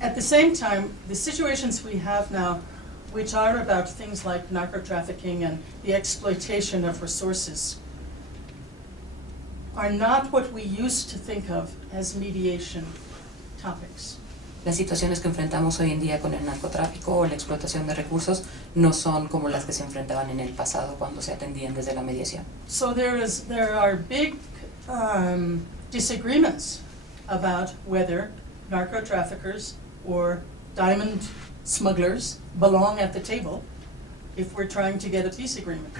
At the same time, the situations we have now, which are about things like narco-trafficking and the exploitation of resources, are not what we used to think of as mediation topics. Las situaciones que enfrentamos hoy en día con el narcotráfico o la explotación de recursos no son como las que se enfrentaban en el pasado cuando se atendían desde la mediación. So there are big disagreements about whether narco-traffickers or diamond smugglers belong at the table if we're trying to get a peace agreement.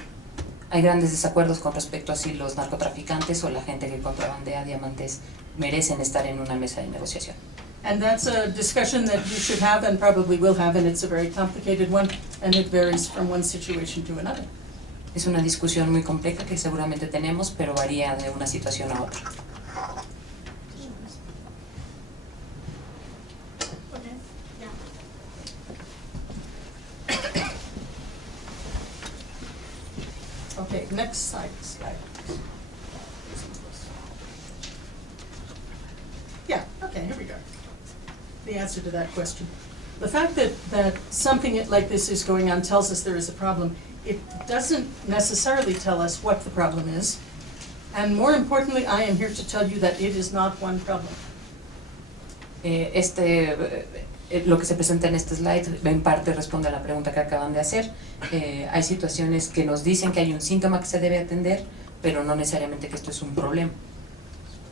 Hay grandes desacuerdos con respecto a si los narcotraficantes o la gente que contrabandea diamantes merecen estar en una mesa de negociación. And that's a discussion that you should have and probably will have, and it's a very complicated one, and it varies from one situation to another. Es una discusión muy compleja que seguramente tenemos, pero varía de una situación a otra. Okay, next slide. Yeah, okay, here we go. The answer to that question. The fact that something like this is going on tells us there is a problem. It doesn't necessarily tell us what the problem is. And more importantly, I am here to tell you that it is not one problem. Lo que se presenta en este slide en parte responde a la pregunta que acaban de hacer. Hay situaciones que nos dicen que hay un síntoma que se debe atender, pero no necesariamente que esto es un problema.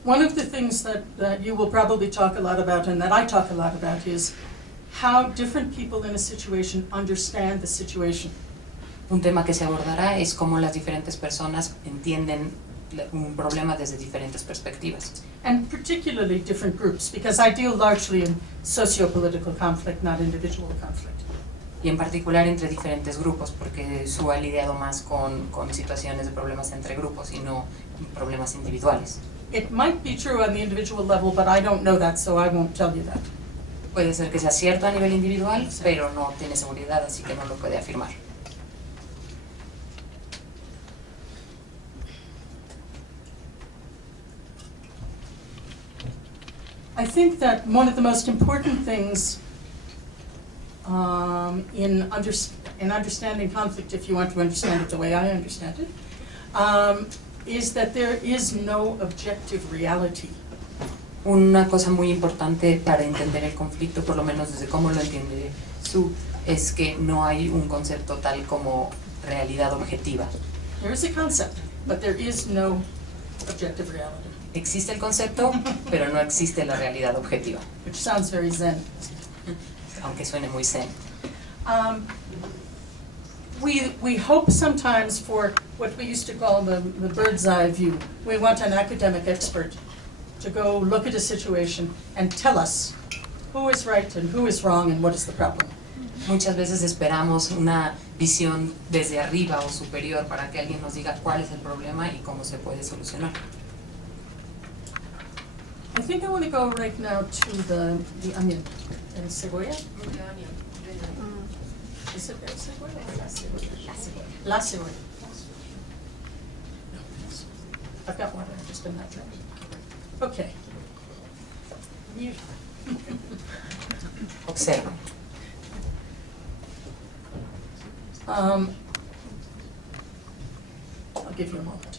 One of the things that you will probably talk a lot about and that I talk a lot about is how different people in a situation understand the situation. Un tema que se abordará es cómo las diferentes personas entienden un problema desde diferentes perspectivas. And particularly different groups, because I deal largely in socio-political conflict, not individual conflict. Y en particular entre diferentes grupos, porque Sue ha lidiado más con situaciones de problemas entre grupos y no problemas individuales. It might be true on the individual level, but I don't know that, so I won't tell you that. Puede ser que sea cierto a nivel individual, pero no tiene seguridad, así que no lo puede afirmar. I think that one of the most important things in understanding conflict, if you want to understand it the way I understand it, is that there is no objective reality. Una cosa muy importante para entender el conflicto, por lo menos desde cómo lo entiende Sue, es que no hay un concepto tal como realidad objetiva. There is a concept, but there is no objective reality. Existe el concepto, pero no existe la realidad objetiva. Which sounds very zen. Aunque suene muy zen. We hope sometimes for what we used to call the bird's eye view. We want an academic expert to go look at a situation and tell us who is right and who is wrong and what is the problem. Muchas veces esperamos una visión desde arriba o superior para que alguien nos diga cuál es el problema y cómo se puede solucionar. I think I want to go right now to the onion and cebolla. The onion. Is it cebolla or la cebolla? La cebolla. No, I've got water, I'm just in that drink. Okay. Observa. I'll give you a moment.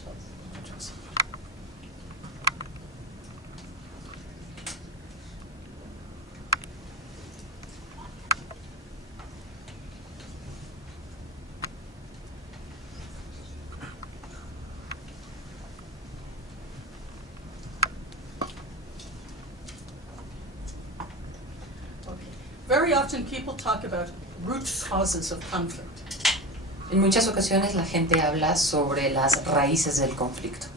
Very often people talk about root causes of conflict. En muchas ocasiones la gente habla sobre las raíces del conflicto.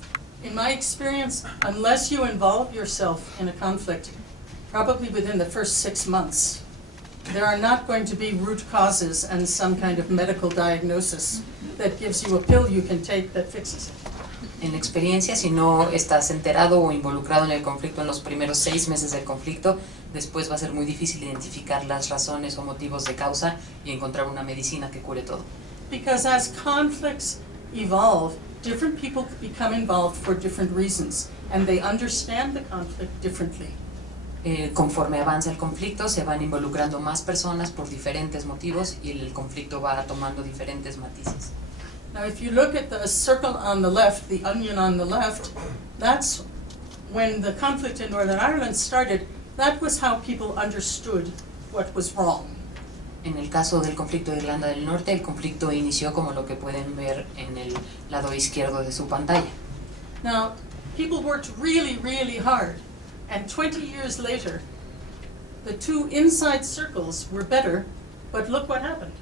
In my experience, unless you involve yourself in a conflict, probably within the first 6 months, there are not going to be root causes and some kind of medical diagnosis that gives you a pill you can take that fixes it. En la experiencia, si no estás enterado o involucrado en el conflicto en los primeros 6 meses del conflicto, después va a ser muy difícil identificar las razones o motivos de causa y encontrar una medicina que cure todo. Because as conflicts evolve, different people become involved for different reasons, and they understand the conflict differently. Conforme avanza el conflicto, se van involucrando más personas por diferentes motivos y el conflicto va tomando diferentes matices. Now, if you look at the circle on the left, the onion on the left, that's when the conflict in Northern Ireland started. That was how people understood what was wrong. En el caso del conflicto de Irlanda del Norte, el conflicto inició como lo que pueden ver en el lado izquierdo de su pantalla. Now, people worked really, really hard, and 20 years later, the two inside circles were better, but look what happened.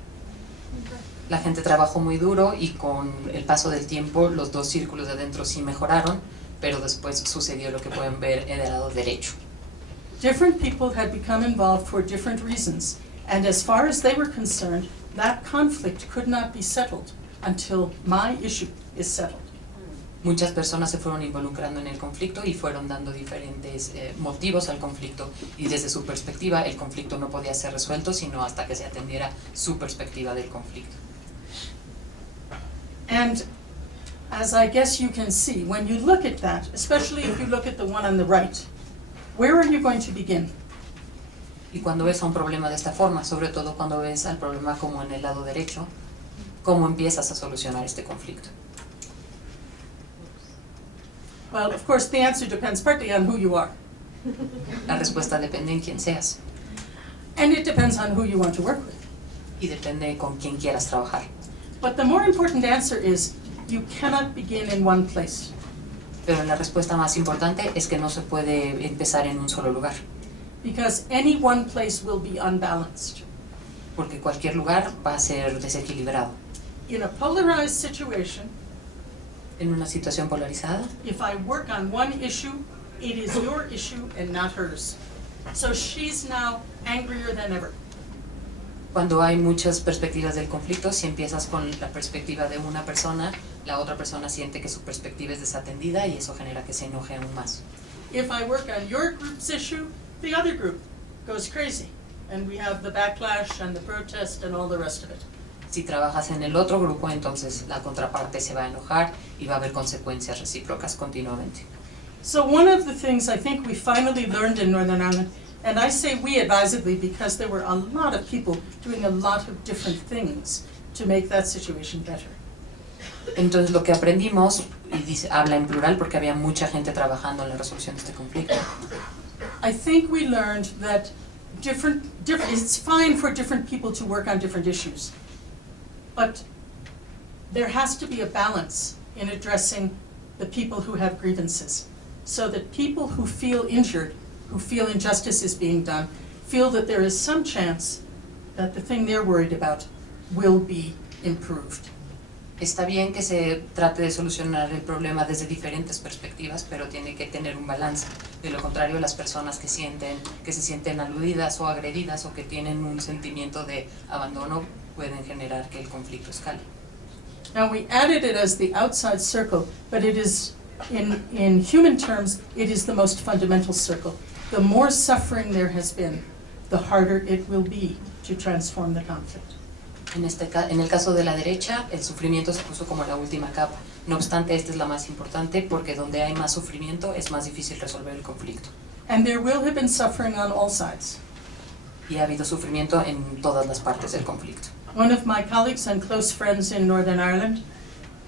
La gente trabajó muy duro y con el paso del tiempo los dos círculos de adentro sí mejoraron, pero después sucedió lo que pueden ver en el lado derecho. Different people had become involved for different reasons, and as far as they were concerned, that conflict could not be settled until my issue is settled. Muchas personas se fueron involucrando en el conflicto y fueron dando diferentes motivos al conflicto, y desde su perspectiva el conflicto no podía ser resuelto sino hasta que se atendiera su perspectiva del conflicto. And as I guess you can see, when you look at that, especially if you look at the one on the right, where are you going to begin? Y cuando ves a un problema de esta forma, sobre todo cuando ves al problema como en el lado derecho, ¿cómo empiezas a solucionar este conflicto? Well, of course, the answer depends partly on who you are, La respuesta depende en quién seas and it depends on who you want to work with. y depende con quién quieras trabajar. But the more important answer is, you cannot begin in one place. Pero la respuesta más importante es que no se puede empezar en un solo lugar, Because any one place will be unbalanced. porque cualquier lugar va a ser desequilibrado. In a polarized situation, En una situación polarizada, if I work on one issue, it is your issue and not hers. So she's now angrier than ever. cuando hay muchas perspectivas del conflicto, si empiezas con la perspectiva de una persona, la otra persona siente que su perspectiva es desatendida y eso genera que se enoje aún más. If I work on your group's issue, the other group goes crazy, and we have the backlash and the protest and all the rest of it. Si trabajas en el otro grupo, entonces la contraparte se va a enojar y va a haber consecuencias recíprocas continuamente. So one of the things I think we finally learned in Northern Ireland, and I say we advisedly because there were a lot of people doing a lot of different things to make that situation better. Entonces lo que aprendimos, y habla en plural porque había mucha gente trabajando en la resolución de este conflicto, I think we learned that it's fine for different people to work on different issues, but there has to be a balance in addressing the people who have grievances, so that people who feel injured, who feel injustice is being done, feel that there is some chance that the thing they're worried about will be improved. Está bien que se trate de solucionar el problema desde diferentes perspectivas, pero tiene que tener un balance. De lo contrario, las personas que se sienten aludidas o agredidas o que tienen un sentimiento de abandono pueden generar que el conflicto escale. Now, we added it as the outside circle, but it is, in human terms, it is the most fundamental circle. The more suffering there has been, the harder it will be to transform the conflict. En el caso de la derecha, el sufrimiento se puso como la última capa. No obstante, esta es la más importante porque donde hay más sufrimiento es más difícil resolver el conflicto. And there will have been suffering on all sides. Y ha habido sufrimiento en todas las partes del conflicto. One of my colleagues and close friends in Northern Ireland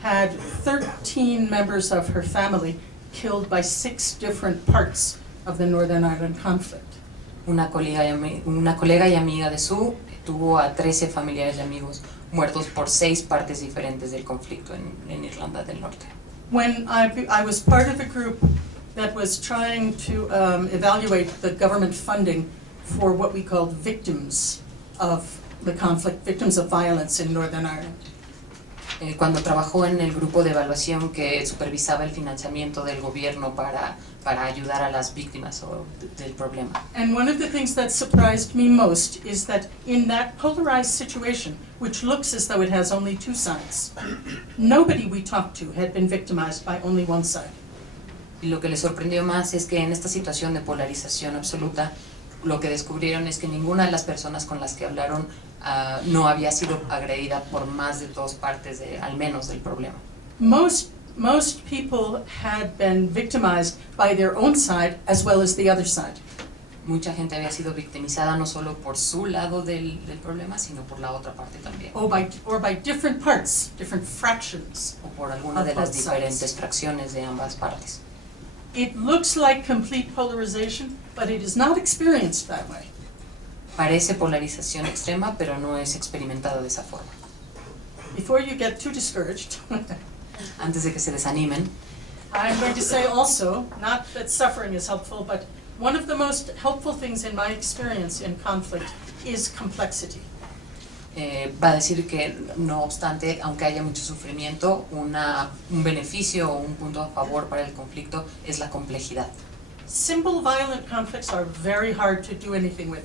had 13 members of her family killed by 6 different parts of the Northern Ireland conflict. Una colega y amiga de Sue tuvo a 13 familiares y amigos muertos por 6 partes diferentes del conflicto en Irlanda del Norte. When I was part of a group that was trying to evaluate the government funding for what we called victims of the conflict, victims of violence in Northern Ireland. Cuando trabajó en el grupo de evaluación que supervisaba el financiamiento del gobierno para ayudar a las víctimas del problema. And one of the things that surprised me most is that in that polarized situation, which looks as though it has only 2 sides, nobody we talked to had been victimized by only one side. Y lo que les sorprendió más es que en esta situación de polarización absoluta, lo que descubrieron es que ninguna de las personas con las que hablaron no había sido agredida por más de 2 partes, al menos, del problema. Most people had been victimized by their own side as well as the other side. Mucha gente había sido victimizada no solo por su lado del problema, sino por la otra parte también, or by different parts, different fractions. o por alguna de Of las both diferentes sides. fracciones de ambas partes. It looks like complete polarization, but it is not experienced that way. Parece polarización extrema, pero no es experimentada de esa forma. Before you get too discouraged, Antes de que se desanimen, I'm going to say also, not that suffering is helpful, but one of the most helpful things in my experience in conflict is complexity. va a decir que no obstante, aunque haya mucho sufrimiento, un beneficio o un punto a favor para el conflicto es la complejidad. Simple violent conflicts are very hard to do anything with.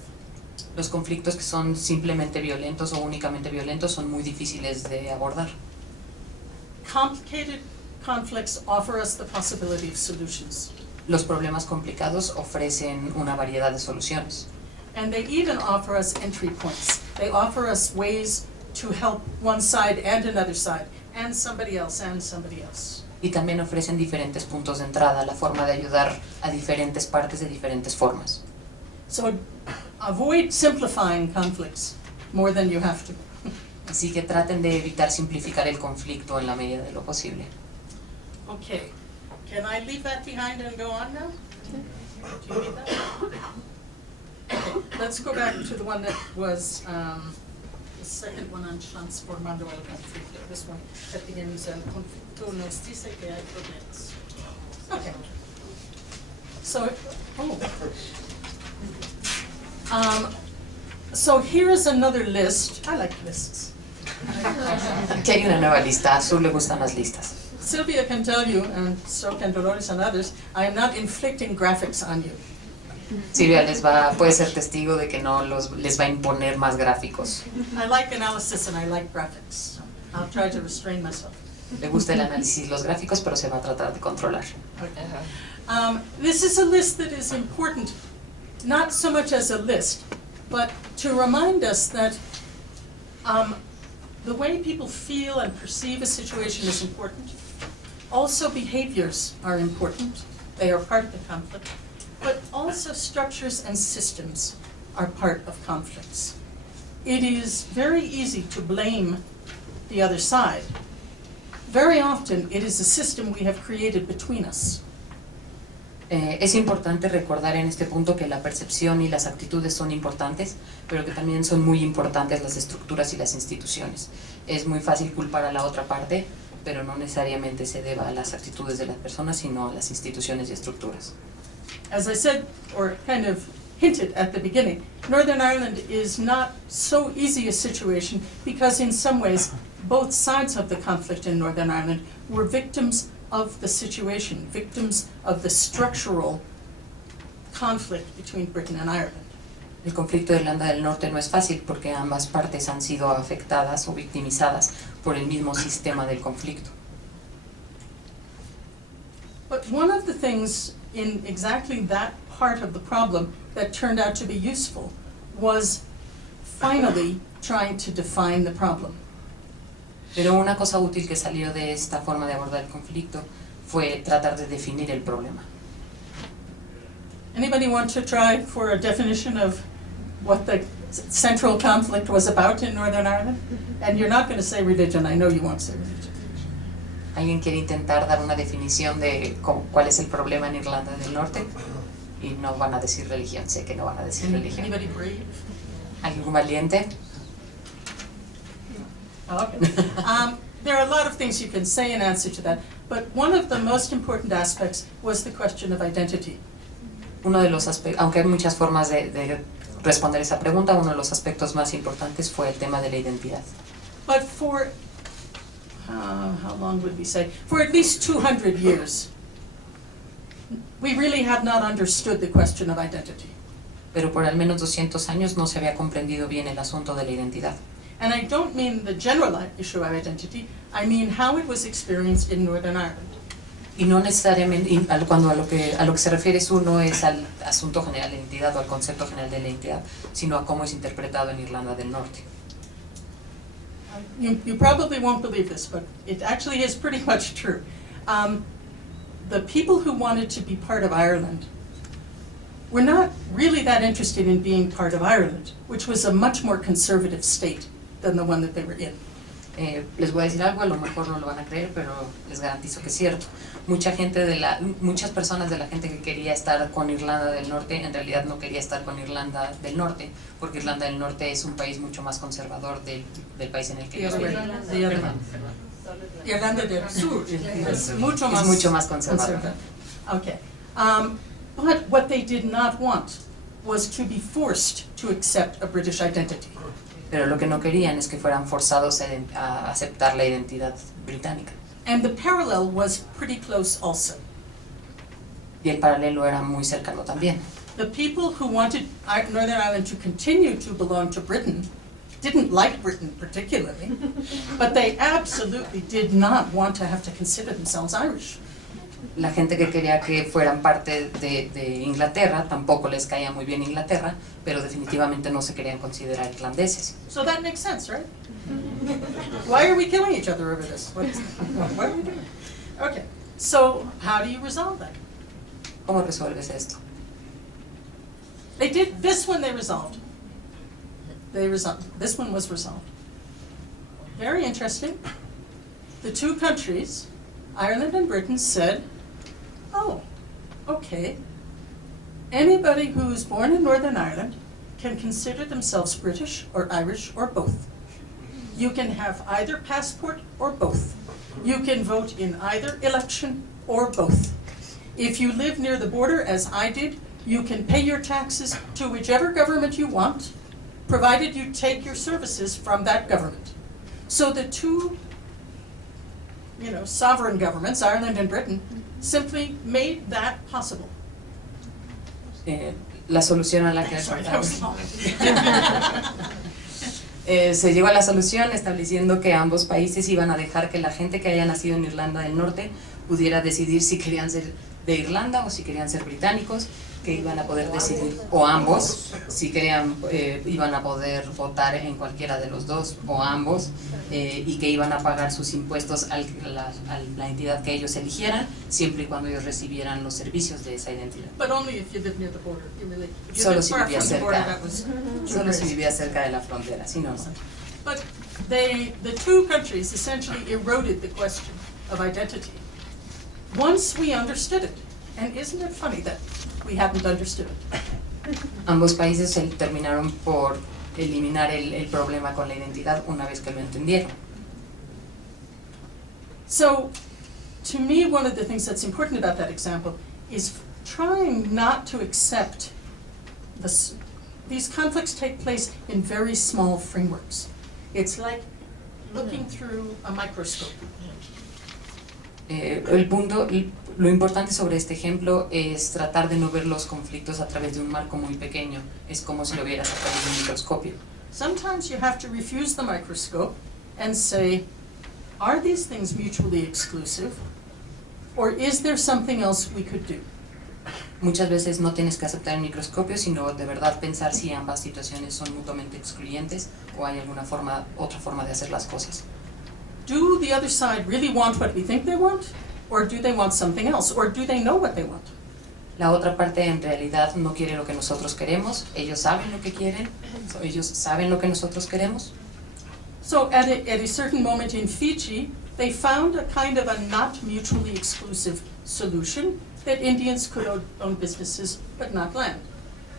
Los conflictos que son simplemente violentos o únicamente violentos son muy difíciles de abordar. Complicated conflicts offer us the possibility of solutions. Los problemas complicados ofrecen una variedad de soluciones. And they even offer us entry points. They offer us ways to help one side and another side, and somebody else, and somebody else. Y también ofrecen diferentes puntos de entrada, la forma de ayudar a diferentes partes de diferentes formas. So avoid simplifying conflicts more than you have to. Así que traten de evitar simplificar el conflicto en la medida de lo posible. Okay, can I leave that behind and go on now? Do you need that? Okay, let's go back to the one that was the second one on transformando el conflicto. This one that begins, el conflicto nos dice que hay problemas. Okay. So here's another list. I like lists. Aquí hay una nueva lista, a Azul le gustan las listas. Sylvia can tell you, and so can Dolores and others, I am not inflicting graphics on you. Silvia puede ser testigo de que no les va a imponer más gráficos. I like analysis and I like graphics. So I'll try to restrain myself. Le gusta el análisis y los gráficos, pero se va a tratar de controlar. Okay. This is a list that is important, not so much as a list, but to remind us that the way people feel and perceive a situation is important. Also, behaviors are important. They are part of the conflict. But also structures and systems are part of conflicts. It is very easy to blame the other side. Very often, it is a system we have created between us. Es importante recordar en este punto que la percepción y las actitudes son importantes, pero que también son muy importantes las estructuras y las instituciones. Es muy fácil culpar a la otra parte, pero no necesariamente se deba a las actitudes de las personas, sino a las instituciones y estructuras. As I said, or kind of hinted at the beginning, Northern Ireland is not so easy a situation because in some ways both sides of the conflict in Northern Ireland were victims of the situation, victims of the structural conflict between Britain and Ireland. El conflicto de Irlanda del Norte no es fácil porque ambas partes han sido afectadas o victimizadas por el mismo sistema del conflicto. But one of the things in exactly that part of the problem that turned out to be useful was finally trying to define the problem. Pero una cosa útil que salió de esta forma de abordar el conflicto fue tratar de definir el problema. Anybody want to try for a definition of what the central conflict was about in Northern Ireland? And you're not going to say religion, I know you won't say religion. ¿Alguien quiere intentar dar una definición de cuál es el problema en Irlanda del Norte? Y no van a decir religión, sé que no van a decir religión. Anybody brave? ¿Algún valiente? Oh, okay. There are a lot of things you can say in answer to that, but one of the most important aspects was the question of identity. Uno de los aspectos, aunque hay muchas formas de responder esa pregunta, uno de los aspectos más importantes fue el tema de la identidad. But for, how long would we say? For at least 200 years, we really have not understood the question of identity. Pero por al menos 200 años no se había comprendido bien el asunto de la identidad. And I don't mean the general issue of identity, I mean how it was experienced in Northern Ireland. Y no necesariamente, cuando a lo que se refiere no es al asunto general de la identidad o al concepto general de la identidad, sino a cómo es interpretado en Irlanda del Norte. You probably won't believe this, but it actually is pretty much true. The people who wanted to be part of Ireland were not really that interested in being part of Ireland, which was a much more conservative state than the one that they were in. Les voy a decir algo, a lo mejor no lo van a creer, pero les garantizo que es cierto. Muchas personas de la gente que quería estar con Irlanda del Norte, en realidad no quería estar con Irlanda del Norte, porque Irlanda del Norte es un país mucho más conservador del país en el que ellos viven. Irlanda del Sur es mucho más conservador. Okay. But what they did not want was to be forced to accept a British identity. Pero lo que no querían es que fueran forzados a aceptar la identidad británica. And the parallel was pretty close also. Y el paralelo era muy cercano también. The people who wanted Northern Ireland to continue to belong to Britain didn't like Britain particularly, but they absolutely did not want to have to consider themselves Irish. La gente que quería que fueran parte de Inglaterra, tampoco les caía muy bien Inglaterra, pero definitivamente no se querían considerar irlandeses. So that makes sense, right? Why are we killing each other over this? What are we doing? Okay, so how do you resolve that? ¿Cómo resuelves esto? They did, this one they resolved. This one was resolved. Very interesting. The two countries, Ireland and Britain, said, oh, okay, anybody who's born in Northern Ireland can consider themselves British or Irish or both. You can have either passport or both. You can vote in either election or both. If you live near the border, as I did, you can pay your taxes to whichever government you want, provided you take your services from that government. So the two, sovereign governments, Ireland and Britain, simply made that possible. La solución a la que Sorry, that was long. se llegó a la solución estableciendo que ambos países iban a dejar que la gente que haya nacido en Irlanda del Norte pudiera decidir si querían ser de Irlanda o si querían ser británicos, que iban a poder decidir, o ambos, si querían, iban a poder votar en cualquiera de los dos, o ambos, y que iban a pagar sus impuestos a la entidad que ellos eligieran, siempre y cuando ellos recibieran los servicios de esa identidad. But only if you live near the border. Solo si vivía cerca, solo si vivía cerca de la frontera, si no, no. But the two countries essentially eroded the question of identity once we understood it. And isn't it funny that we hadn't understood it? Ambos países terminaron por eliminar el problema con la identidad una vez que lo entendieron. So, to me, one of the things that's important about that example is trying not to accept this. These conflicts take place in very small frameworks. It's like looking through a microscope. Lo importante sobre este ejemplo es tratar de no ver los conflictos a través de un marco muy pequeño. Es como si lo vieras a través de un microscopio. Sometimes you have to refuse the microscope and say, are these things mutually exclusive? Or is there something else we could do? Muchas veces no tienes que aceptar el microscopio, sino de verdad pensar si ambas situaciones son mutuamente excluyentes o hay otra forma de hacer las cosas. Do the other side really want what we think they want? Or do they want something else? Or do they know what they want? La otra parte en realidad no quiere lo que nosotros queremos, ellos saben lo que quieren, ellos saben lo que nosotros queremos. So at a certain moment in Fiji, they found a kind of a not mutually exclusive solution that Indians could own businesses but not land.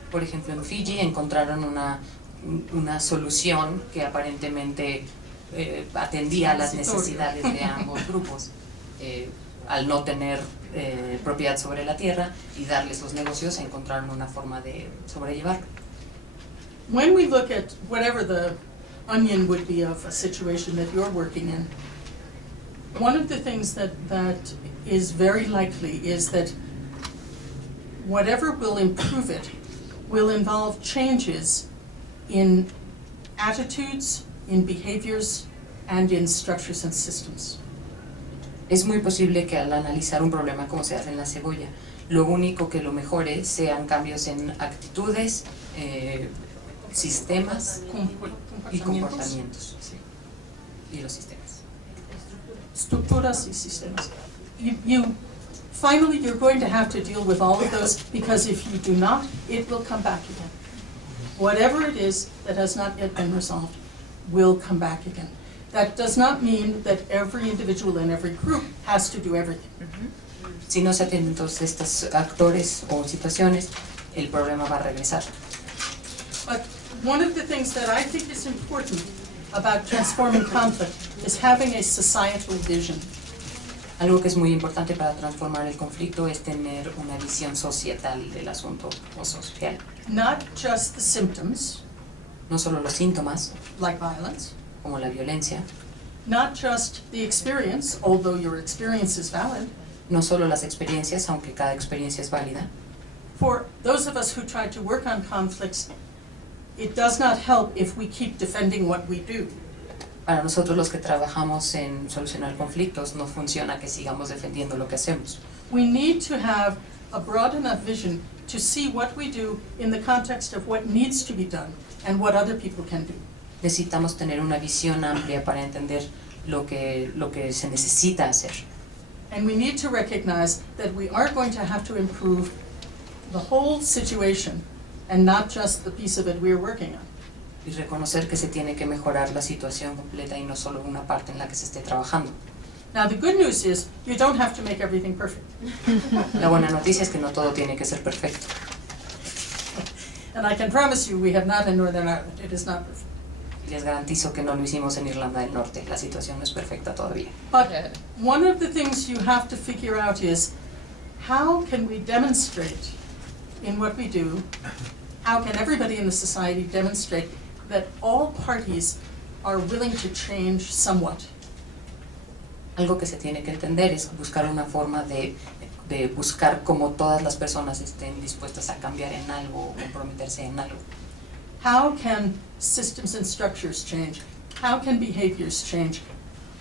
Por ejemplo, en Fiji encontraron una solución que aparentemente atendía a las necesidades de ambos grupos. Al no tener propiedad sobre la tierra y darles los negocios, encontraron una forma de sobrellevarlo. When we look at whatever the onion would be of a situation that you're working in, one of the things that is very likely is that whatever will improve it will involve changes in attitudes, in behaviors, and in structures and systems. Es muy posible que al analizar un problema como se hace en la cebolla, lo único que lo mejore sean cambios en actitudes, sistemas y comportamientos. Sí. Y los sistemas. Estructuras y sistemas. You finally, you're going to have to deal with all of those, because if you do not, it will come back again. Whatever it is that has not yet been resolved will come back again. That does not mean that every individual in every group has to do everything. Si no se atienden todos estos actores o situaciones, el problema va a regresar. But one of the things that I think is important about transforming conflict is having a societal vision. Algo que es muy importante para transformar el conflicto es tener una visión societal del asunto o social. Not just the symptoms, No solo los síntomas, like violence, como la violencia, not just the experience, although your experience is valid. no solo las experiencias, aunque cada experiencia es válida. For those of us who try to work on conflicts, it does not help if we keep defending what we do. Para nosotros los que trabajamos en solucionar conflictos, no funciona que sigamos defendiendo lo que hacemos. We need to have a broad enough vision to see what we do in the context of what needs to be done and what other people can do. Necesitamos tener una visión amplia para entender lo que se necesita hacer. And we need to recognize that we are going to have to improve the whole situation and not just the piece of it we're working on. Y reconocer que se tiene que mejorar la situación completa y no solo una parte en la que se esté trabajando. Now, the good news is you don't have to make everything perfect. La buena noticia es que no todo tiene que ser perfecto. And I can promise you we have not in Northern Ireland. It is not perfect. Y les garantizo que no lo hicimos en Irlanda del Norte. La situación no es perfecta todavía. But one of the things you have to figure out is how can we demonstrate in what we do, how can everybody in the society demonstrate that all parties are willing to change somewhat? Algo que se tiene que entender es buscar una forma de buscar cómo todas las personas estén dispuestas a cambiar en algo o comprometerse en algo. How can systems and structures change? How can behaviors change?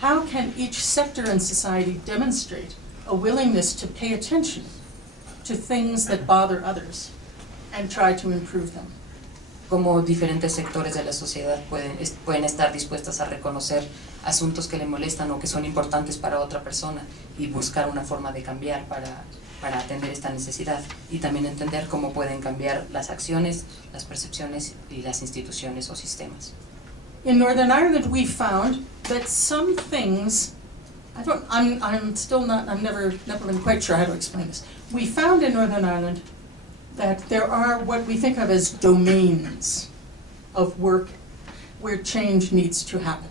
How can each sector in society demonstrate a willingness to pay attention to things that bother others and try to improve them? Cómo diferentes sectores de la sociedad pueden estar dispuestas a reconocer asuntos que le molestan o que son importantes para otra persona y buscar una forma de cambiar para atender esta necesidad, y también entender cómo pueden cambiar las acciones, las percepciones y las instituciones o sistemas. In Northern Ireland, we found that some things, I'm never been quite sure how to explain this. We found in Northern Ireland that there are what we think of as domains of work where change needs to happen.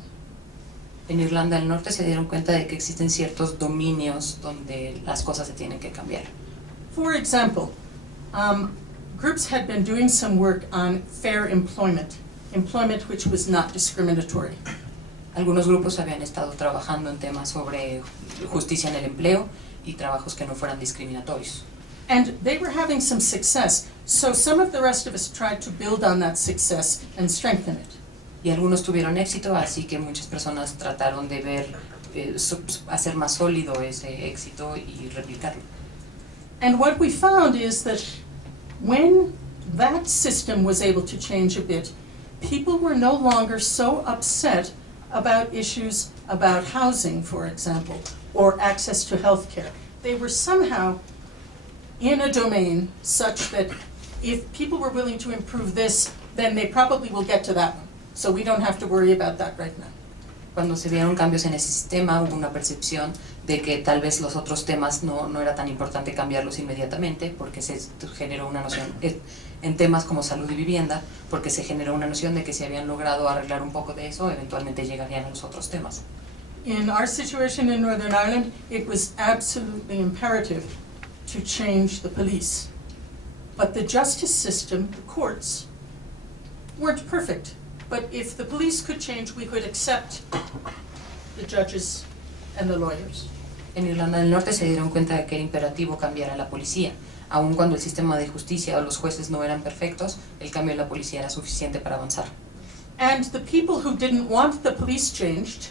En Irlanda del Norte se dieron cuenta de que existen ciertos dominios donde las cosas se tienen que cambiar. For example, groups had been doing some work on fair employment which was not discriminatory. Algunos grupos habían estado trabajando en temas sobre justicia en el empleo y trabajos que no fueran discriminatorios. And they were having some success, so some of the rest of us tried to build on that success and strengthen it. Y algunos tuvieron éxito, así que muchas personas trataron de ver, hacer más sólido ese éxito y replicarlo. And what we found is that when that system was able to change a bit, people were no longer so upset about issues about housing, for example, or access to health care. They were somehow in a domain such that if people were willing to improve this, then they probably will get to that one. So we don't have to worry about that right now. Cuando se vieron cambios en ese sistema, hubo una percepción de que tal vez los otros temas no era tan importante cambiarlos inmediatamente, porque se generó una noción, en temas como salud y vivienda, porque se generó una noción de que si habían logrado arreglar un poco de eso, eventualmente llegarían a los otros temas. In our situation in Northern Ireland, it was absolutely imperative to change the police. But the justice system, the courts, weren't perfect. But if the police could change, we could accept the judges and the lawyers. En Irlanda del Norte se dieron cuenta de que era imperativo cambiar a la policía. Aun cuando el sistema de justicia o los jueces no eran perfectos, el cambio de la policía era suficiente para avanzar. And the people who didn't want the police changed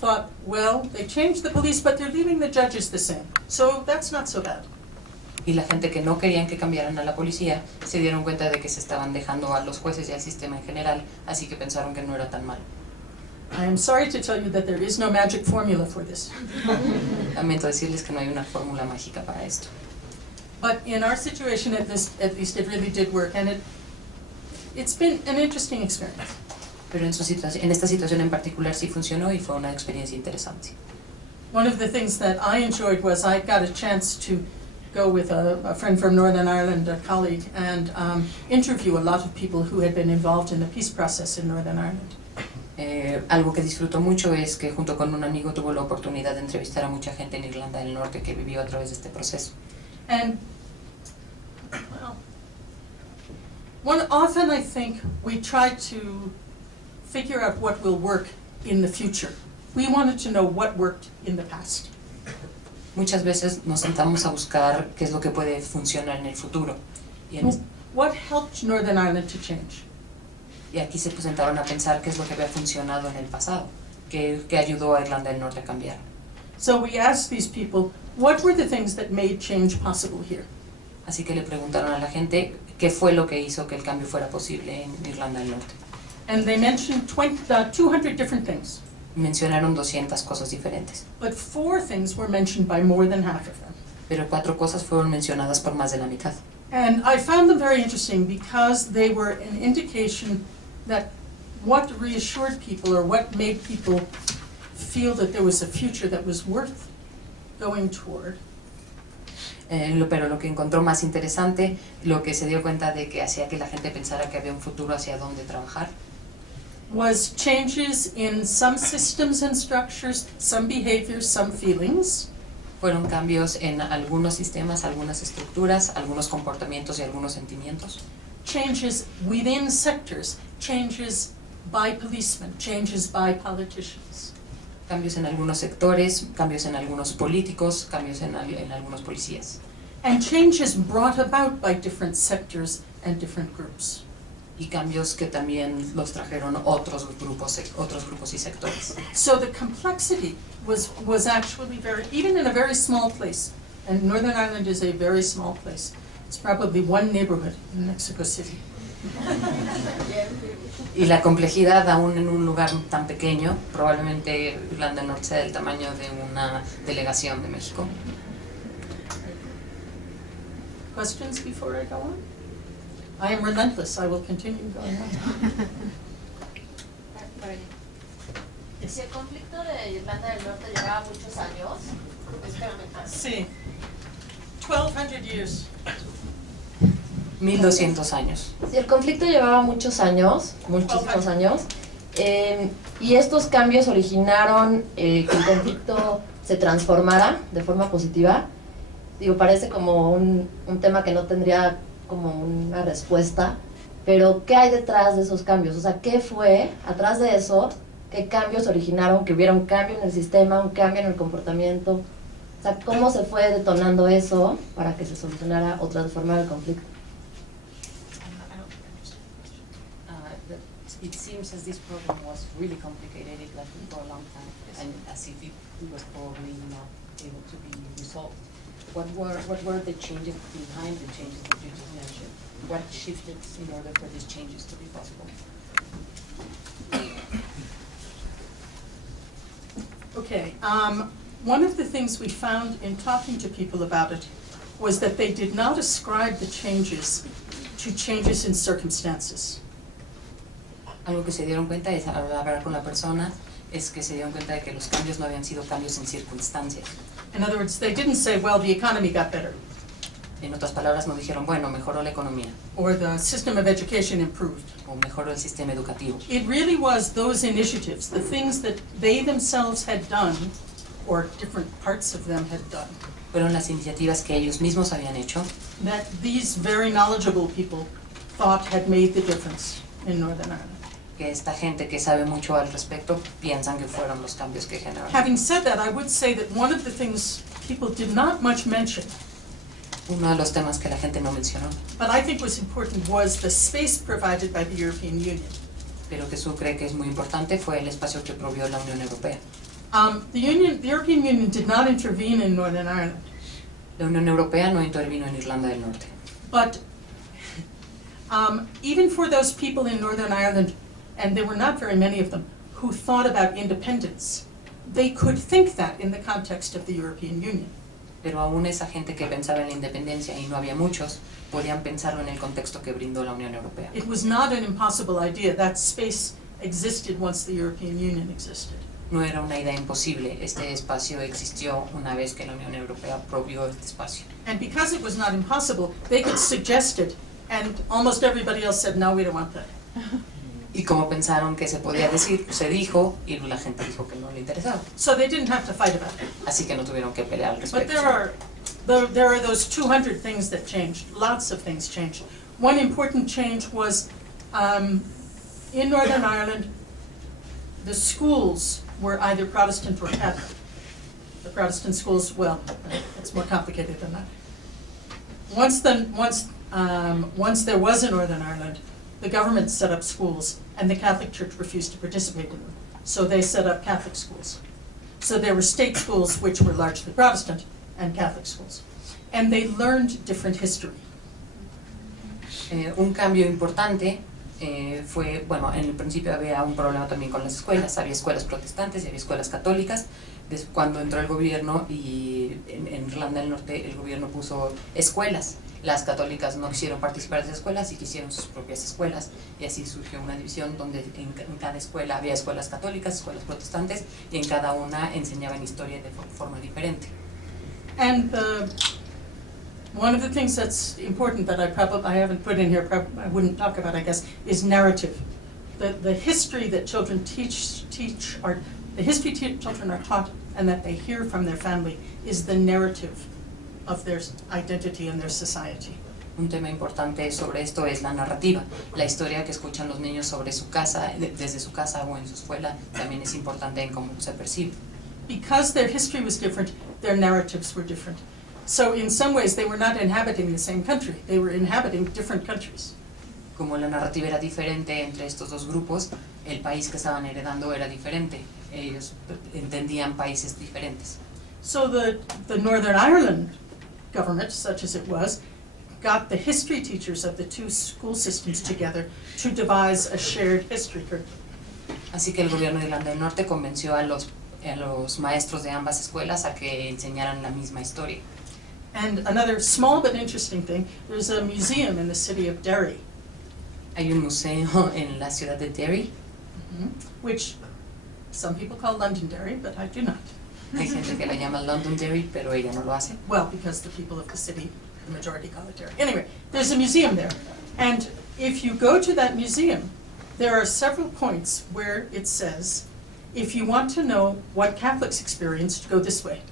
thought, well, they changed the police, but they're leaving the judges the same. So that's not so bad. Y la gente que no querían que cambiaran a la policía se dieron cuenta de que se estaban dejando a los jueces y al sistema en general, así que pensaron que no era tan malo. I am sorry to tell you that there is no magic formula for this. Lamento decirles que no hay una fórmula mágica para esto. But in our situation, at least it really did work, and it's been an interesting experience. Pero en esta situación en particular sí funcionó y fue una experiencia interesante. One of the things that I enjoyed was I got a chance to go with a friend from Northern Ireland, a colleague, and interview a lot of people who had been involved in the peace process in Northern Ireland. Algo que disfruto mucho es que junto con un amigo tuvo la oportunidad de entrevistar a mucha gente en Irlanda del Norte que vivió a través de este proceso. And well, often I think we try to figure out what will work in the future. We wanted to know what worked in the past. Muchas veces nos sentamos a buscar qué es lo que puede funcionar en el futuro. What helped Northern Ireland to change? Y aquí se sentaron a pensar qué es lo que había funcionado en el pasado, qué ayudó a Irlanda del Norte a cambiar. So we asked these people, what were the things that made change possible here? Así que le preguntaron a la gente qué fue lo que hizo que el cambio fuera posible en Irlanda del Norte. And they mentioned 200 different things. Mencionaron 200 cosas diferentes. But 4 things were mentioned by more than half of them. Pero 4 cosas fueron mencionadas por más de la mitad. And I found them very interesting because they were an indication that what reassured people or what made people feel that there was a future that was worth going toward. Pero lo que encontró más interesante, lo que se dio cuenta de que hacía que la gente pensara que había un futuro hacia dónde trabajar, was changes in some systems and structures, some behaviors, some feelings. Fueron cambios en algunos sistemas, algunas estructuras, algunos comportamientos y algunos sentimientos. Changes within sectors, changes by policemen, changes by politicians. Cambios en algunos sectores, cambios en algunos políticos, cambios en algunos policías. And changes brought about by different sectors and different groups. Y cambios que también los trajeron otros grupos y sectores. So the complexity was actually very, even in a very small place, and Northern Ireland is a very small place. It's probably one neighborhood in Mexico City. Y la complejidad, aún en un lugar tan pequeño, probablemente Irlanda del Norte sea del tamaño de una delegación de México. Questions before I go on? I am relentless. I will continue going on. Si el conflicto de Irlanda del Norte llevaba muchos años, Sí. 1,200 years. 1200 años. Si el conflicto llevaba muchos años, muchísimos años, y estos cambios originaron que el conflicto se transformara de forma positiva, digo, parece como un tema que no tendría como una respuesta, pero ¿qué hay detrás de esos cambios? O sea, ¿qué fue atrás de eso? ¿Qué cambios originaron que hubiera un cambio en el sistema, un cambio en el comportamiento? O sea, ¿cómo se fue detonando eso para que se solucionara o transformara el conflicto? It seems as this problem was really complicated, it lasted for a long time, and as if it was probably not able to be resolved. What were the changes behind the changes that you just mentioned? What shifted in order for these changes to be possible? Okay, one of the things we found in talking to people about it was that they did not ascribe the changes to changes in circumstances. Algo que se dieron cuenta es, al hablar con la persona, es que se dieron cuenta de que los cambios no habían sido cambios en circunstancias. In other words, they didn't say, well, the economy got better, En otras palabras, no dijeron, bueno, mejoró la economía, or the system of education improved. o mejoró el sistema educativo. It really was those initiatives, the things that they themselves had done, or different parts of them had done, Fueron las iniciativas que ellos mismos habían hecho, that these very knowledgeable people thought had made the difference in Northern Ireland. que esta gente que sabe mucho al respecto piensan que fueron los cambios que generaron. Having said that, I would say that one of the things people did not much mention, Uno de los temas que la gente no mencionó, but I think was important, was the space provided by the European Union. pero que Sue cree que es muy importante, fue el espacio que provió la Unión Europea. The European Union did not intervene in Northern Ireland, La Unión Europea no intervino en Irlanda del Norte, but even for those people in Northern Ireland, and there were not very many of them, who thought about independence, they could think that in the context of the European Union. Pero aún esa gente que pensaba en la independencia, y no había muchos, podían pensarlo en el contexto que brindó la Unión Europea. It was not an impossible idea. That space existed once the European Union existed. No era una idea imposible, este espacio existió una vez que la Unión Europea provió este espacio. And because it was not impossible, they could suggest it, and almost everybody else said, no, we don't want that. Y como pensaron que se podía decir, se dijo, y la gente dijo que no le interesaba. So they didn't have to fight about it. Así que no tuvieron que pelear al But respecto. there are those 200 things that changed. Lots of things changed. One important change was in Northern Ireland, the schools were either Protestant or Catholic. The Protestant schools, well, it's more complicated than that. Once there was a Northern Ireland, the government set up schools, and the Catholic Church refused to participate in them. So they set up Catholic schools. So there were state schools which were largely Protestant and Catholic schools. And they learned different history. Un cambio importante fue, bueno, en el principio había un problema también con las escuelas, había escuelas protestantes y había escuelas católicas. Cuando entró el gobierno y en Irlanda del Norte el gobierno puso escuelas, las católicas no quisieron participar de esas escuelas y quisieron sus propias escuelas, y así surgió una división donde en cada escuela había escuelas católicas, escuelas protestantes, y en cada una enseñaban historia de forma diferente. And one of the things that's important that I haven't put in here, I wouldn't talk about, I guess, is narrative. The history that children the history children are taught and that they hear from their family is the narrative of their identity and their society. Un tema importante sobre esto es la narrativa. La historia que escuchan los niños sobre su casa, desde su casa o en su escuela, también es importante en cómo se percibe. Because their history was different, their narratives were different. So in some ways they were not inhabiting the same country, they were inhabiting different countries. Como la narrativa era diferente entre estos dos grupos, el país que estaban heredando era diferente. Ellos entendían países diferentes. So the Northern Ireland government, such as it was, got the history teachers of the two school systems together to devise a shared history curriculum. Así que el gobierno de Irlanda del Norte convenció a los maestros de ambas escuelas a que enseñaran la misma historia. And another small but interesting thing, there's a museum in the city of Derry. Hay un museo en la ciudad de Derry, Which some people call Londonderry, but I do not. hay gente que la llama Londonderry, pero ella no lo hace. Well, because the people of the city, the majority call it Derry. Anyway, there's a museum there. And if you go to that museum, there are several points where it says, if you want to know what Catholics experienced, go this way.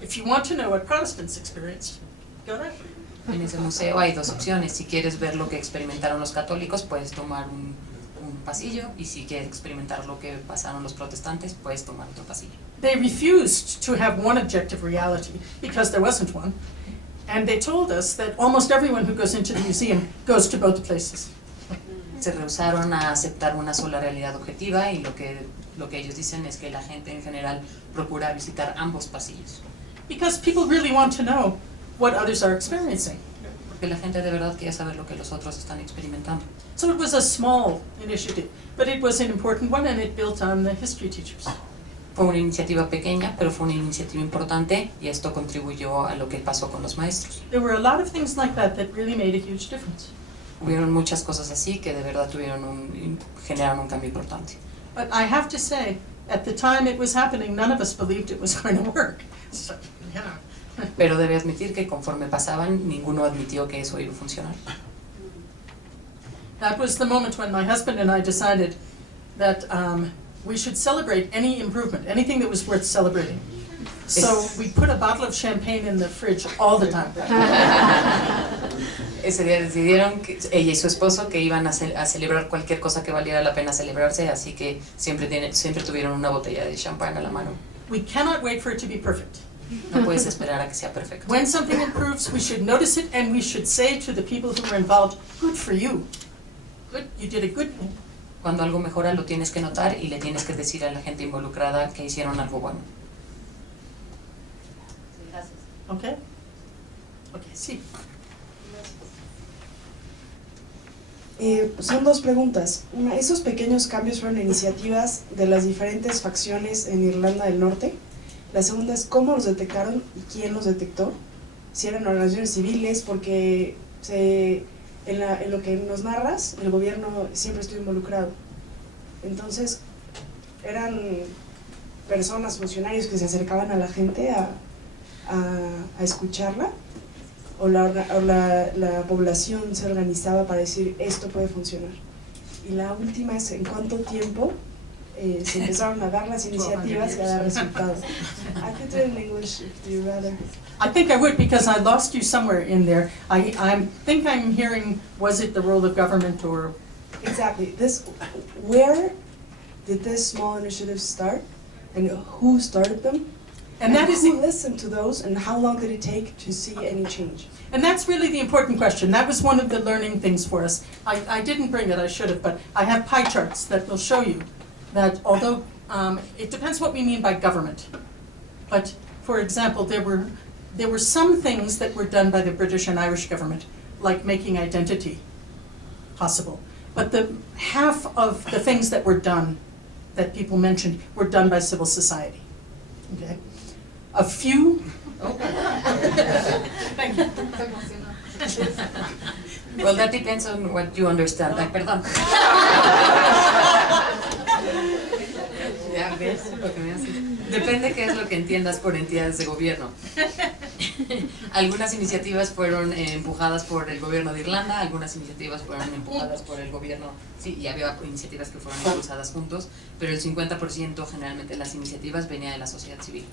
If you want to know what Protestants experienced, go that way. En ese museo hay dos opciones. Si quieres ver lo que experimentaron los católicos, puedes tomar un pasillo, y si quieres experimentar lo que pasaron los protestantes, puedes tomar otro pasillo. They refused to have one objective reality because there wasn't one. And they told us that almost everyone who goes into the museum goes to both places. Se rehusaron a aceptar una sola realidad objetiva, y lo que ellos dicen es que la gente en general procura visitar ambos pasillos. Because people really want to know what others are experiencing. Porque la gente de verdad quiere saber lo que los otros están experimentando. So it was a small initiative, but it was an important one, and it built on the history teachers. Fue una iniciativa pequeña, pero fue una iniciativa importante, y esto contribuyó a lo que pasó con los maestros. There were a lot of things like that that really made a huge difference. Hubieron muchas cosas así que de verdad generaron un cambio importante. But I have to say, at the time it was happening, none of us believed it was going to work. So, you know. Pero debe admitir que conforme pasaban, ninguno admitió que eso iba a funcionar. That was the moment when my husband and I decided that we should celebrate any improvement, anything that was worth celebrating. So we put a bottle of champagne in the fridge all the time. Ese día decidieron, ella y su esposo, que iban a celebrar cualquier cosa que valiera la pena celebrarse, así que siempre tuvieron una botella de champán a la mano. We cannot wait for it to be perfect. No puedes esperar a que sea perfecto. When something improves, we should notice it, and we should say to the people who were involved, good for you. Good, you did a good thing. Cuando algo mejora, lo tienes que notar y le tienes que decir a la gente involucrada que hicieron algo bueno. Gracias. Okay? Okay, sí. Son dos preguntas. Una, ¿esos pequeños cambios fueron iniciativas de las diferentes facciones en Irlanda del Norte? La segunda es, ¿cómo los detectaron y quién los detectó? Si eran organizaciones civiles, porque en lo que nos narras, el gobierno siempre estuvo involucrado. Entonces, eran personas, funcionarios que se acercaban a la gente a escucharla, o la población se organizaba para decir esto puede funcionar. Y la última es en cuánto tiempo se empezaron a dar las iniciativas y a dar resultados. I could do it in English if you rather. I think I would, because I lost you somewhere in there. I think I'm hearing, was it the role of government or? Exactly. Where did this small initiatives start, and who started them? And that is who listened to those, and how long did it take to see any change? And that's really the important question. That was one of the learning things for us. I didn't bring it, I should have, but I have pie charts that will show you that although it depends what we mean by government. But for example, there were some things that were done by the British and Irish government, like making identity possible. But the half of the things that were done, that people mentioned, were done by civil society. Okay? A few. Oh. Thank you. Well, that depends on what you understand. Ay, perdón. Ya ves lo que me haces. Depende qué es lo que entiendas por entidades de gobierno. Algunas iniciativas fueron empujadas por el gobierno de Irlanda, algunas iniciativas fueron empujadas por el gobierno, sí, y había iniciativas que fueron impulsadas juntos, pero el 50% generalmente de las iniciativas venía de la sociedad civil.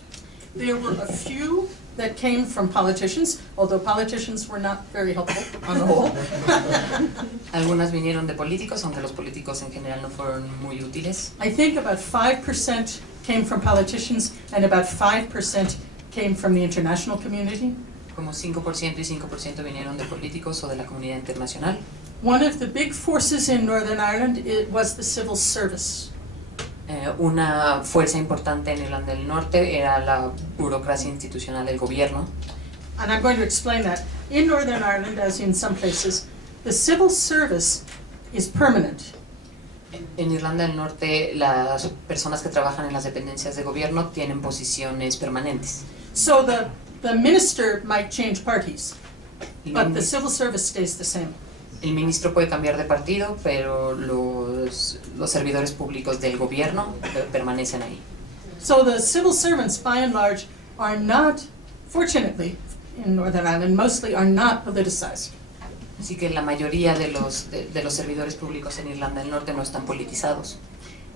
There were a few that came from politicians, although politicians were not very helpful on the whole. Algunas vinieron de políticos, aunque los políticos en general no fueron muy útiles. I think about 5% came from politicians and about 5% came from the international community. Como 5% y 5% vinieron de políticos o de la comunidad internacional. One of the big forces in Northern Ireland was the civil service. Una fuerza importante en Irlanda del Norte era la burocracia institucional del gobierno. And I'm going to explain that. In Northern Ireland, as in some places, the civil service is permanent. En Irlanda del Norte, las personas que trabajan en las dependencias de gobierno tienen posiciones permanentes. So the minister might change parties, but the civil service stays the same. El ministro puede cambiar de partido, pero los servidores públicos del gobierno permanecen ahí. So the civil servants, by and large, are not, fortunately, in Northern Ireland, mostly are not politicized. Así que la mayoría de los servidores públicos en Irlanda del Norte no están politizados.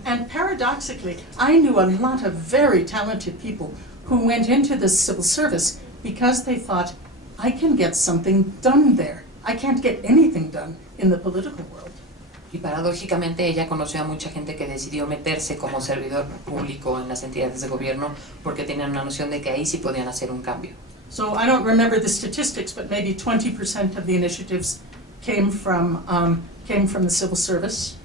And paradoxically, I knew a lot of very talented people who went into the civil service because they thought, I can get something done there. I can't get anything done in the political world. Y paradójicamente ella conoció a mucha gente que decidió meterse como servidor público en las entidades de gobierno porque tenían una noción de que ahí sí podían hacer un cambio. So I don't remember the statistics, but maybe 20% of the initiatives came from the civil service.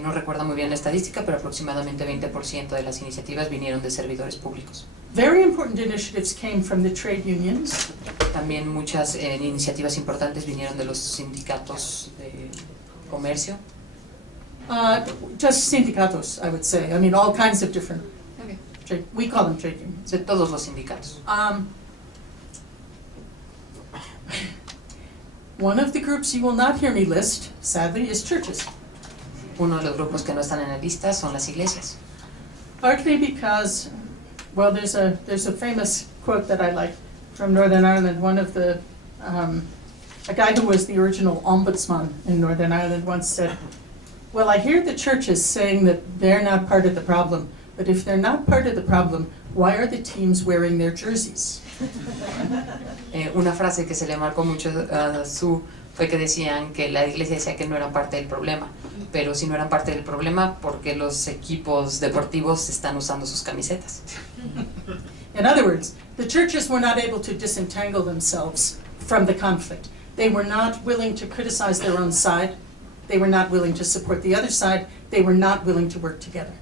No recuerdo muy bien la estadística, pero aproximadamente 20% de las iniciativas vinieron de servidores públicos. Very important initiatives came from the trade unions. También muchas iniciativas importantes vinieron de los sindicatos de comercio. Just sindicatos, I would say. I mean, all kinds of different. Okay. We call them trade unions. De todos los sindicatos. One of the groups you will not hear me list, sadly, is churches. Uno de los grupos que no están en la lista son las iglesias. Partly because, well, there's a famous quote that I like from Northern Ireland. One of the, a guy who was the original ombudsman in Northern Ireland once said, well, I hear the churches saying that they're not part of the problem, but if they're not part of the problem, why are the teams wearing their jerseys? Una frase que se le marcó mucho a Sue fue que decían que la iglesia decía que no eran parte del problema, pero si no eran parte del problema, ¿por qué los equipos deportivos están usando sus camisetas? In other words, the churches were not able to disentangle themselves from the conflict. They were not willing to criticize their own side. They were not willing to support the other side. They were not willing to work together.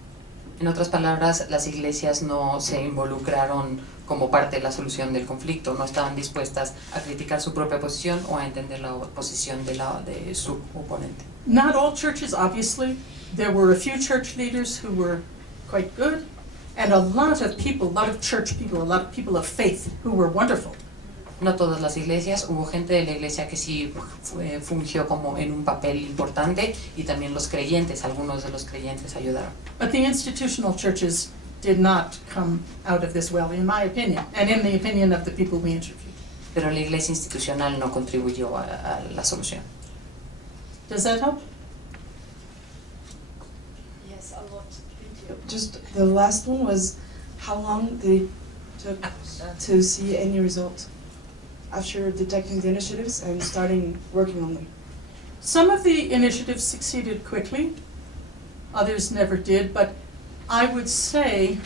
En otras palabras, las iglesias no se involucraron como parte de la solución del conflicto, no estaban dispuestas a criticar su propia posición o a entender la posición de su oponente. Not all churches, obviously. There were a few church leaders who were quite good, and a lot of people, a lot of church people, a lot of people of faith who were wonderful. No todas las iglesias, hubo gente de la iglesia que sí fungió como en un papel importante y también los creyentes, algunos de los creyentes ayudaron. But the institutional churches did not come out of this well, in my opinion, and in the opinion of the people we interviewed. Pero la iglesia institucional no contribuyó a la solución. Does that help? Yes, a lot. Thank you. Just the last one was, how long did it took to see any result after detecting the initiatives and starting working on them? Some of the initiatives succeeded quickly, others never did, but I would say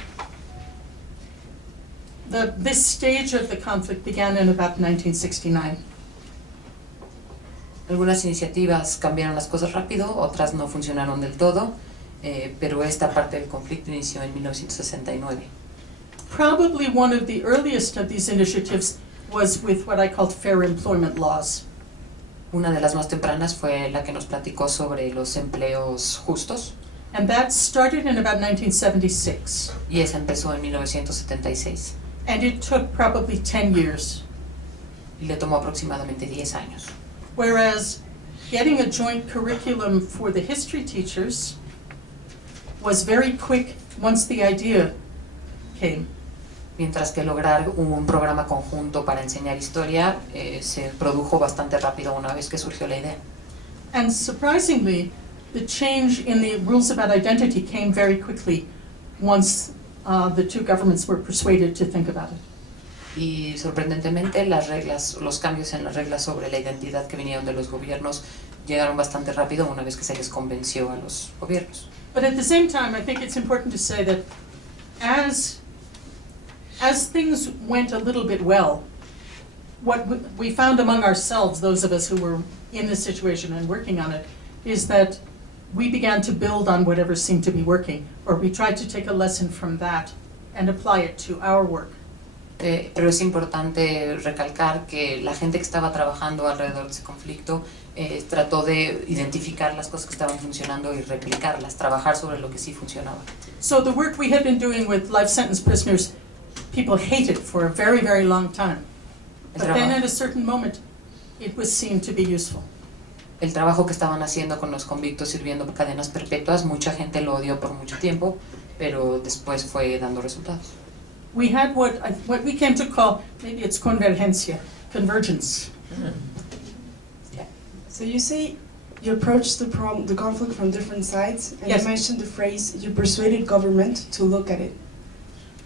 that this stage of the conflict began in about 1969. Algunas iniciativas cambiaron las cosas rápido, otras no funcionaron del todo, pero esta parte del conflicto inició en 1969. Probably one of the earliest of these initiatives was with what I called fair employment laws. Una de las más tempranas fue la que nos platicó sobre los empleos justos, And that started in about 1976. y esa empezó en 1976 And it took probably 10 years. y le tomó aproximadamente 10 años. Whereas getting a joint curriculum for the history teachers was very quick once the idea came. Mientras que lograr un programa conjunto para enseñar historia se produjo bastante rápido una vez que surgió la idea. And surprisingly, the change in the rules about identity came very quickly once the two governments were persuaded to think about it. Y sorprendentemente los cambios en las reglas sobre la identidad que vinieron de los gobiernos llegaron bastante rápido una vez que se les convenció a los gobiernos. But at the same time, I think it's important to say that as things went a little bit well, what we found among ourselves, those of us who were in this situation and working on it, is that we began to build on whatever seemed to be working, or we tried to take a lesson from that and apply it to our work. Pero es importante recalcar que la gente que estaba trabajando alrededor de ese conflicto trató de identificar las cosas que estaban funcionando y replicarlas, trabajar sobre lo que sí funcionaba. So the work we had been doing with life sentence prisoners, people hated for a very, very long time. But then at a certain moment, it was seen to be useful. El trabajo que estaban haciendo con los convictos sirviendo cadenas perpetuas, mucha gente lo odió por mucho tiempo, pero después fue dando resultados. We had what we came to call, maybe it's convergencia, convergence. Yeah. So you say you approached the conflict from different sides, and Yes. you mentioned the phrase, you persuaded government to look at it.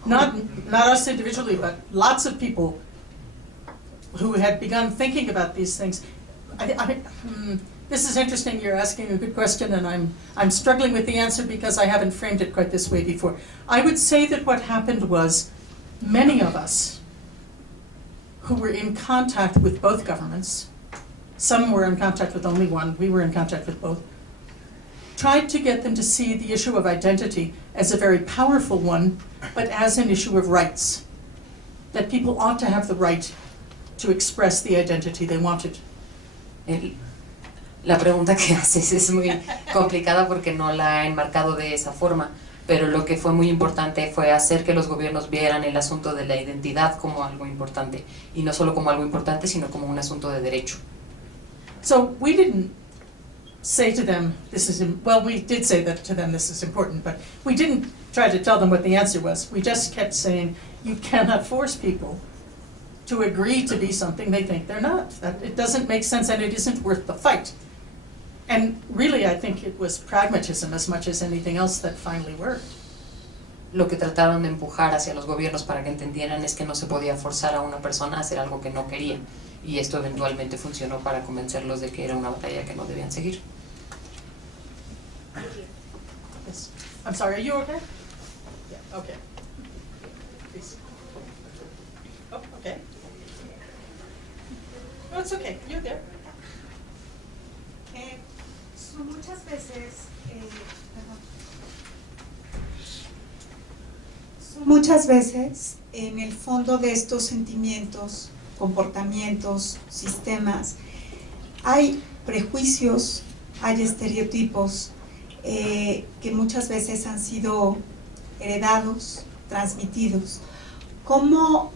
Not us individually, but lots of people who had begun thinking about these things. This is interesting, you're asking a good question, and I'm struggling with the answer because I haven't framed it quite this way before. I would say that what happened was many of us who were in contact with both governments, some were in contact with only one, we were in contact with both, tried to get them to see the issue of identity as a very powerful one, but as an issue of rights. That people ought to have the right to express the identity they wanted. La pregunta que haces es muy complicada porque no la he enmarcado de esa forma, pero lo que fue muy importante fue hacer que los gobiernos vieran el asunto de la identidad como algo importante, y no solo como algo importante, sino como un asunto de derecho. So we didn't say to them, we did say that to them, this is important, but we didn't try to tell them what the answer was. We just kept saying, you cannot force people to agree to be something they think they're not. That it doesn't make sense and it isn't worth the fight. And really, I think it was pragmatism as much as anything else that finally worked. Lo que trataron de empujar hacia los gobiernos para que entendieran es que no se podía forzar a una persona a hacer algo que no quería, y esto eventualmente funcionó para convencerlos de que era una batalla que no debían seguir. Yes. I'm sorry, are you okay? Yeah, okay. Please. Oh, okay. No, it's okay, you're there. Muchas veces, perdón. Muchas veces, en el fondo de estos sentimientos, comportamientos, sistemas, hay prejuicios, hay estereotipos que muchas veces han sido heredados, transmitidos. ¿Cómo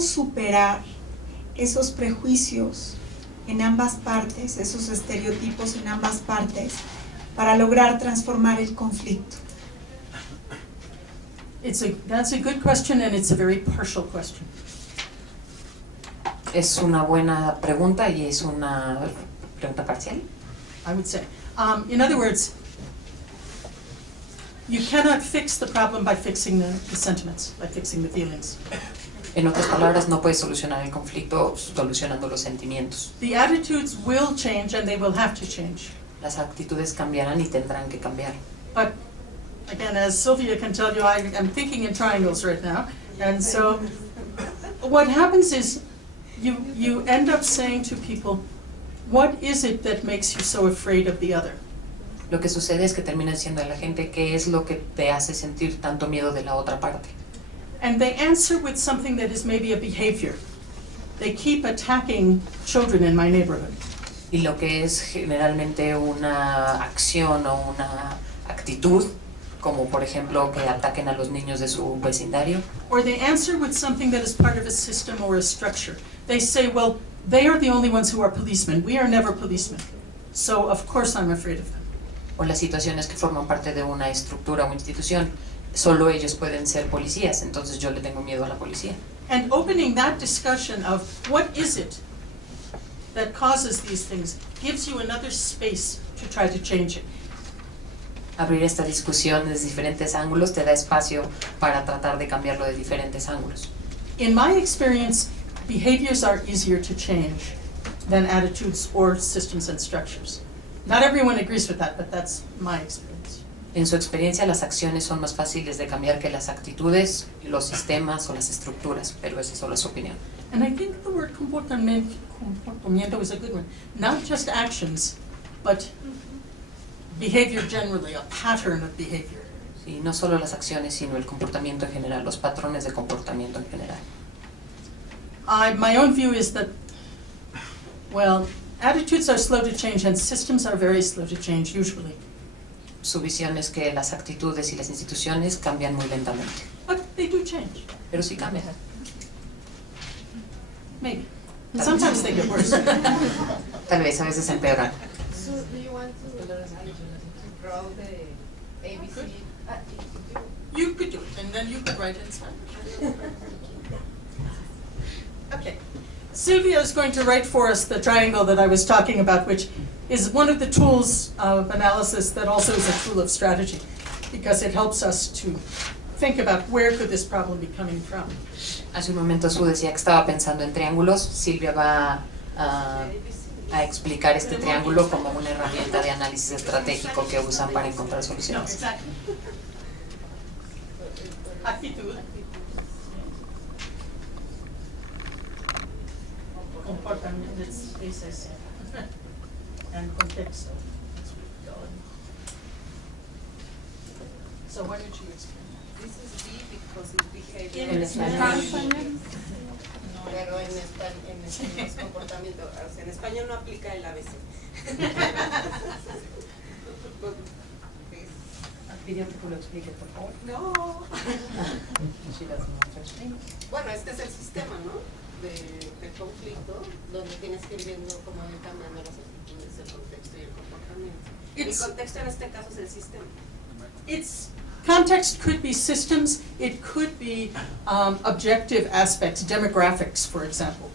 superar esos prejuicios en ambas partes, esos estereotipos en ambas partes, para lograr transformar el conflicto? That's a good question, and it's a very partial question. Es una buena pregunta y es una pregunta parcial. I would say. In other words, you cannot fix the problem by fixing the sentiments, by fixing the feelings. En otras palabras, no puedes solucionar el conflicto solucionando los sentimientos. The attitudes will change, and they will have to change. Las actitudes cambiarán y tendrán que cambiar. But again, as Sylvia can tell you, I'm thinking in triangles right now, and so what happens is you end up saying to people, what is it that makes you so afraid of the other? Lo que sucede es que termina diciendo a la gente qué es lo que te hace sentir tanto miedo de la otra parte. And they answer with something that is maybe a behavior. They keep attacking children in my neighborhood. Y lo que es generalmente una acción o una actitud, como por ejemplo que ataquen a los niños de su vecindario. Or they answer with something that is part of a system or a structure. They say, well, they are the only ones who are policemen. We are never policemen. So of course I'm afraid of them. O las situaciones que forman parte de una estructura o institución. Solo ellos pueden ser policías, entonces yo le tengo miedo a la policía. And opening that discussion of what is it that causes these things gives you another space to try to change it. Abrir esta discusión desde diferentes ángulos te da espacio para tratar de cambiarlo de diferentes ángulos. In my experience, behaviors are easier to change than attitudes or systems and structures. Not everyone agrees with that, but that's my experience. En su experiencia, las acciones son más fáciles de cambiar que las actitudes, los sistemas o las estructuras, pero esa es solo su opinión. And I think the word comportamiento is a good one. Not just actions, but behavior generally, a pattern of behavior. Y no solo las acciones, sino el comportamiento en general, los patrones de comportamiento en general. My own view is that, well, attitudes are slow to change and systems are very slow to change usually. Su visión es que las actitudes y las instituciones cambian muy lentamente. But they do change, Pero sí cambian. maybe. And sometimes they get worse. Tal vez a veces empeoran. So do you want to draw the ABC? You could do it, and then you could write it in Spanish. Okay. Sylvia is going to write for us the triangle that I was talking about, which is one of the tools of analysis that also is a tool of strategy, because it helps us to think about where could this problem be coming from. Hace un momento Sue decía que estaba pensando en triángulos. Silvia va a explicar este triángulo como una herramienta de análisis estratégico que usan para encontrar No, soluciones. exactly. Actitud. Comportamiento, es ese. And contexto. That's what we call it. So why don't you explain? This is B because it's behavior. En español. Pero en español es comportamiento. O sea, en español no aplica el ABC. Pidió que tú lo expliques, por favor. No. She doesn't know such things. Bueno, este es el sistema, ¿no? De conflicto, donde tienes que ir viendo cómo van cambiando las actitudes, el contexto y el comportamiento. El contexto en este caso es el sistema. Its context could be systems, it could be objective aspects, demographics, for example.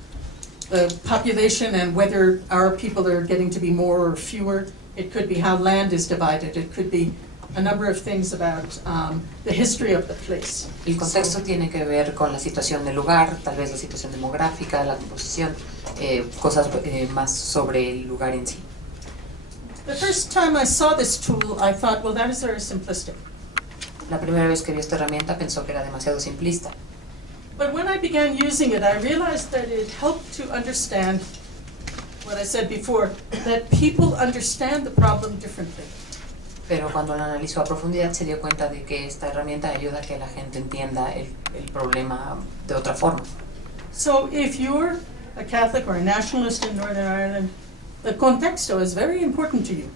The population and whether our people are getting to be more or fewer. It could be how land is divided. It could be a number of things about the history of the place. El contexto tiene que ver con la situación del lugar, tal vez la situación demográfica, la composición, cosas más sobre el lugar en sí. The first time I saw this tool, I thought, well, that is very simplistic. La primera vez que vi esta herramienta pensó que era demasiado simplista. But when I began using it, I realized that it helped to understand what I said before, that people understand the problem differently. Pero cuando lo analizó a profundidad se dio cuenta de que esta herramienta ayuda a que la gente entienda el problema de otra forma. So if you're a Catholic or a nationalist in Northern Ireland, the contexto is very important to you.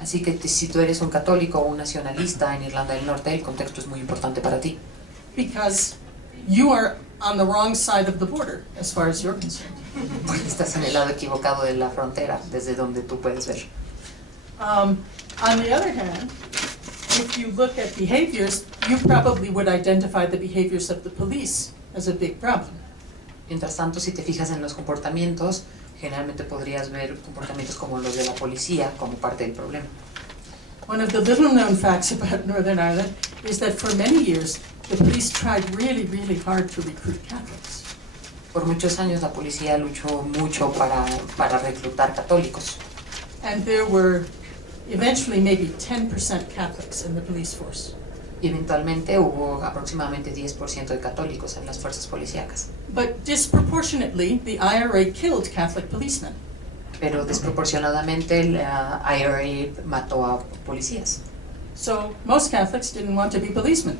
Así que si tú eres un católico o un nacionalista en Irlanda del Norte, el contexto es muy importante para ti. Because you are on the wrong side of the border, as far as you're concerned. Porque estás en el lado equivocado de la frontera, desde donde tú puedes ver. On the other hand, if you look at behaviors, you probably would identify the behaviors of the police as a big problem. Mientras tanto, si te fijas en los comportamientos, generalmente podrías ver comportamientos como los de la policía como parte del problema. One of the little known facts about Northern Ireland is that for many years, the police tried really, really hard to recruit Catholics. Por muchos años la policía luchó mucho para reclutar católicos. And there were eventually maybe 10% Catholics in the police force. Y eventualmente hubo aproximadamente 10% de católicos en las fuerzas policíacas. But disproportionately, the IRA killed Catholic policemen. Pero desproporcionadamente la IRA mató a policías. So most Catholics didn't want to be policemen.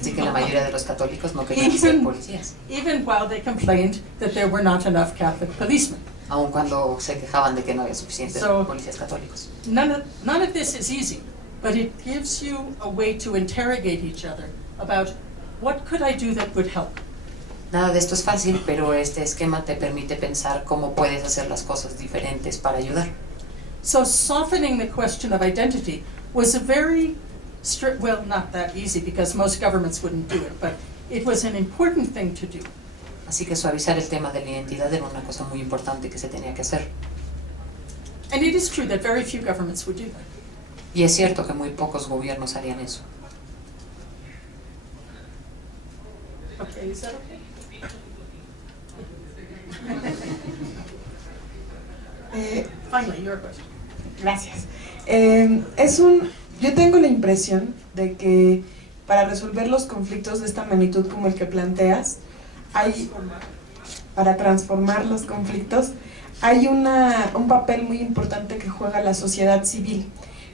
Así que la mayoría de los católicos no querían ser policías. Even while they complained that there were not enough Catholic policemen. Aun cuando se quejaban de que no había suficientes policías católicos. None of this is easy, but it gives you a way to interrogate each other about what could I do that would help. Nada de esto es fácil, pero este esquema te permite pensar cómo puedes hacer las cosas diferentes para ayudar. So softening the question of identity was a very strict, well, not that easy because most governments wouldn't do it, but it was an important thing to do. Así que suavizar el tema de la identidad era una cosa muy importante que se tenía que hacer. And it is true that very few governments would do that. Y es cierto que muy pocos gobiernos harían eso. Okay, is that okay? Finally, your question. Gracias. Yo tengo la impresión de que para resolver los conflictos de esta magnitud como el que planteas, para transformar los conflictos, hay un papel muy importante que juega la sociedad civil,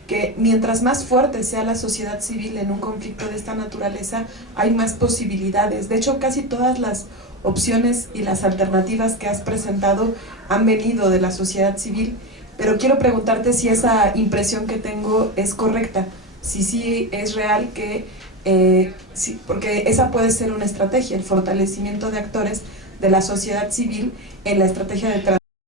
que mientras más fuerte sea la sociedad civil en un conflicto de esta naturaleza, hay más posibilidades. De hecho, casi todas las opciones y las alternativas que has presentado han venido de la sociedad civil, pero quiero preguntarte si esa impresión que tengo es correcta, si sí es real que, sí, porque esa puede ser una estrategia, el fortalecimiento de actores de la sociedad civil en la estrategia de